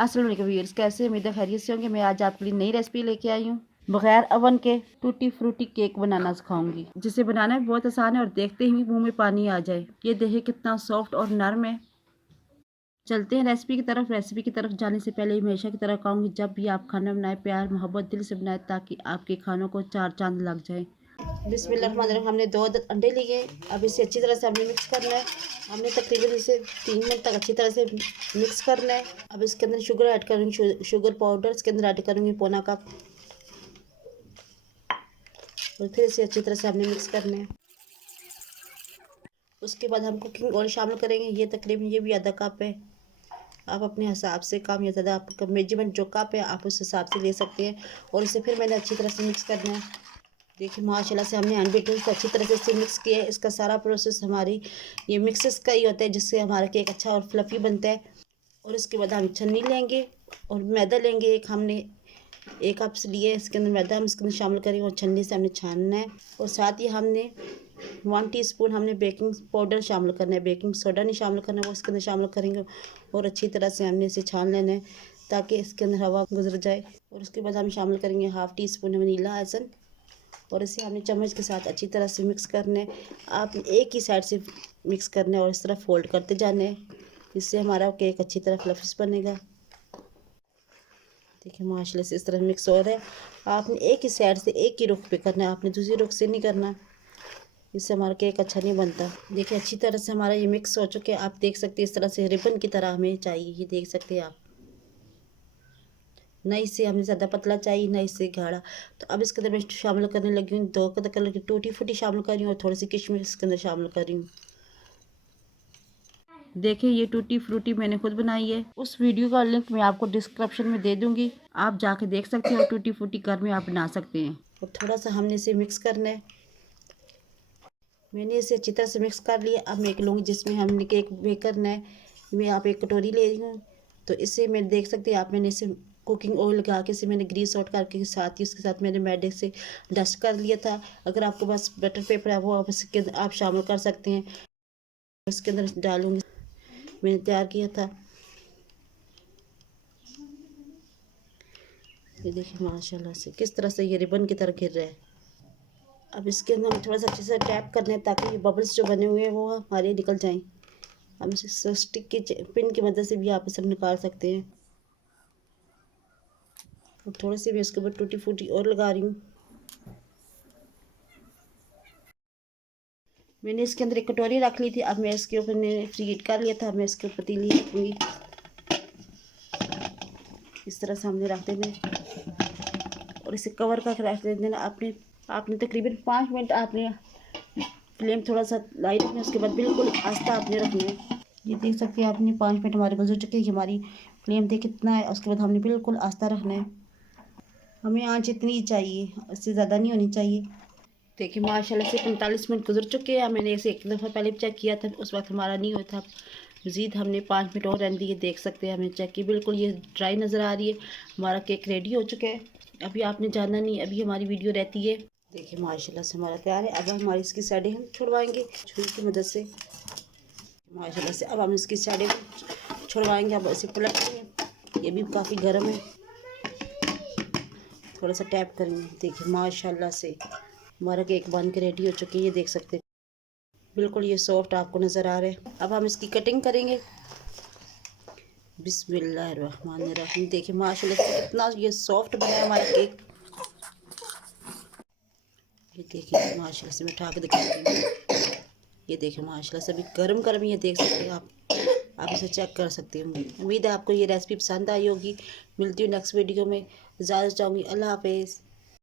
अस्सलाम वालेकुम व्यूअर्स, कैसे उम्मीद है खैरियत से होंगे। मैं आज आपके लिए नई रेसिपी लेके आई हूँ। बगैर अवन के टूटी फ्रूटी केक बनाना सिखाऊंगी, जिसे बनाना भी बहुत आसान है और देखते ही मुंह में पानी आ जाए। ये देखिए कितना सॉफ्ट और नरम है। चलते हैं रेसिपी की तरफ। रेसिपी की तरफ जाने से पहले हमेशा की तरह कहूँगी, जब भी आप खाना बनाए प्यार मोहब्बत दिल से बनाए, ताकि आपके खानों को चार चांद लग जाए। बिस्मिल्लाहिर्रहमानिर्रहीम। हमने 2 अंडे लिए। अब इसे अच्छी तरह से हमने मिक्स करना है। हमने तकरीबन इसे 3 मिनट तक अच्छी तरह से मिक्स करना है। अब इसके अंदर शुगर ऐड करूँगी, शुगर पाउडर इसके अंदर ऐड करूँगी पौना कप, और फिर इसे अच्छी तरह से हमने मिक्स करना है। उसके बाद हम कुकिंग ऑयल शामिल करेंगे। ये तकरीबन ये भी आधा कप है। आप अपने हिसाब से कम या ज़्यादा, आपका मेजरमेंट जो कप है आप उस हिसाब से ले सकते हैं। और इसे फिर मैंने अच्छी तरह से मिक्स करना है। देखिए माशाल्लाह से हमने हैंड बीटर से अच्छी तरह से इसे मिक्स किया है। इसका सारा प्रोसेस हमारी ये मिक्सेस का ही होता है, जिससे हमारा केक अच्छा और फ्लफी बनता है। और इसके बाद हम छन्नी लेंगे और मैदा लेंगे। हमने 1 कप से लिए, इसके अंदर मैदा हम इसके अंदर शामिल करेंगे और छन्नी से हमने छानना है। और साथ ही हमने 1 टीस्पून हमने बेकिंग पाउडर शामिल करना है, बेकिंग सोडा नहीं शामिल करना है, वो इसके अंदर शामिल करेंगे। और अच्छी तरह से हमने इसे छान लेना है ताकि इसके अंदर हवा गुजर जाए। और उसके बाद हम शामिल करेंगे 1/2 टीस्पून वनीला एसन, और इसे हमने चम्मच के साथ अच्छी तरह से मिक्स करना है। आप एक ही साइड से मिक्स करना है और इस तरह फोल्ड करते जाना है, इससे हमारा केक अच्छी तरह फ्लफी बनेगा। देखिए माशाल्लाह से इस तरह मिक्स हो रहा है। आपने एक ही साइड से एक ही रुख पे करना है, आपने दूसरी रुख से नहीं करना, इससे हमारा केक अच्छा नहीं बनता। देखिए अच्छी तरह से हमारा ये मिक्स हो चुके हैं। आप देख सकते हैं इस तरह से रिबन की तरह हमें चाहिए, ये देख सकते हैं आप। न इससे हमें ज़्यादा पतला चाहिए, न इससे गाढ़ा। तो अब इसके अंदर मैं शामिल करने लगी हूँ 2 कलर की टूटी फूटी शामिल कर रही हूँ, और थोड़ी सी किशमिश इसके अंदर शामिल कर रही हूँ। देखिए ये टूटी फ्रूटी मैंने खुद बनाई है। उस वीडियो का लिंक मैं आपको डिस्क्रिप्शन में दे दूंगी, आप जाके देख सकते हो। टूटी फ्रूटी घर में आप बना सकते हैं। और थोड़ा सा हमने इसे मिक्स करना है। मैंने इसे अच्छी तरह से मिक्स कर लिया। अब मैं एक लूँगी जिसमें हमने केक बेक करना है। मैं यहाँ पे एक कटोरी ले रही हूँ। तो इसे मैं देख सकते हैं आप, मैंने इसे कुकिंग ऑयल लगा के इसे मैंने ग्रीस आउट करके, साथ ही उसके साथ मैंने मैदे से डस्ट कर लिया था। अगर आपके पास बटर पेपर है वो आप इसके अंदर आप शामिल कर सकते हैं। इसके अंदर डालूँगी, मैंने तैयार किया था। ये देखिए माशाल्लाह से किस तरह से ये रिबन की तरह गिर रहा है। अब इसके अंदर हम थोड़ा सा अच्छे से टैप करना है ताकि ये बबल्स जो बने हुए हैं वो हमारे निकल जाएं। हम इसे स्टिक की पिन की मदद से भी आप इसे निकाल सकते हैं। अब थोड़ी सी भी इसके ऊपर टूटी फूटी और लगा रही हूँ। मैंने इसके अंदर एक कटोरी रख ली थी। अब मैं इसके ऊपर ने फ्री हीट कर लिया था, मैं इसके ऊपर पतीली रखूँगी। इस तरह से हमने रख देना और इसे कवर करके रख देना। आपने तकरीबन 5 मिनट आपने फ्लेम थोड़ा सा लाइट रखना है, उसके बाद बिल्कुल आस्था आपने रखना है। ये देख सकते हैं आपने 5 मिनट हमारे गुजर चुके हैं। हमारी फ्लेम देख कितना है, उसके बाद हमने बिल्कुल आस्था रखना है। हमें आँच इतनी ही चाहिए, इससे ज़्यादा नहीं होनी चाहिए। देखिए माशाल्लाह से 45 मिनट गुजर चुके हैं। मैंने इसे एक दफ़ा पहले भी चेक किया था, उस वक्त हमारा नहीं हुआ था। मज़ीद हमने 5 मिनट और रहने दिए। देख सकते हैं हमने चेक की, बिल्कुल ये ड्राई नज़र आ रही है। हमारा केक रेडी हो चुका है। अभी आपने जानना नहीं, अभी हमारी वीडियो रहती है। देखिए माशाल्लाह से हमारा तैयार है। अब हमारी इसकी साइडें हम छुड़वाएंगे छुरी की मदद से। माशाल्लाह से अब हम इसकी साइडें छुड़वाएंगे। अब इसे पलटेंगे, ये भी काफ़ी गर्म है। थोड़ा सा टैप करेंगे। देखिए माशाल्लाह से हमारा केक बन के रेडी हो चुकी है। ये देख सकते हैं बिल्कुल ये सॉफ्ट आपको नज़र आ रहा है। अब हम इसकी कटिंग करेंगे। बिस्मिल्लाहिर्रहमानिर्रहीम। देखिए माशाल्लाह से कितना ये सॉफ्ट बना है हमारा केक। ये देखिए माशाल्लाह से मैं उठा के दिखाती हूँ। ये देखिए माशाल्लाह से अभी गरम गरम, ये देख सकते हैं आप इसे चेक कर सकते हैं। उम्मीद है आपको ये रेसिपी पसंद आई होगी। मिलती हूँ नेक्स्ट वीडियो में। इजाज़त चाहूँगी। अल्लाह हाफिज़।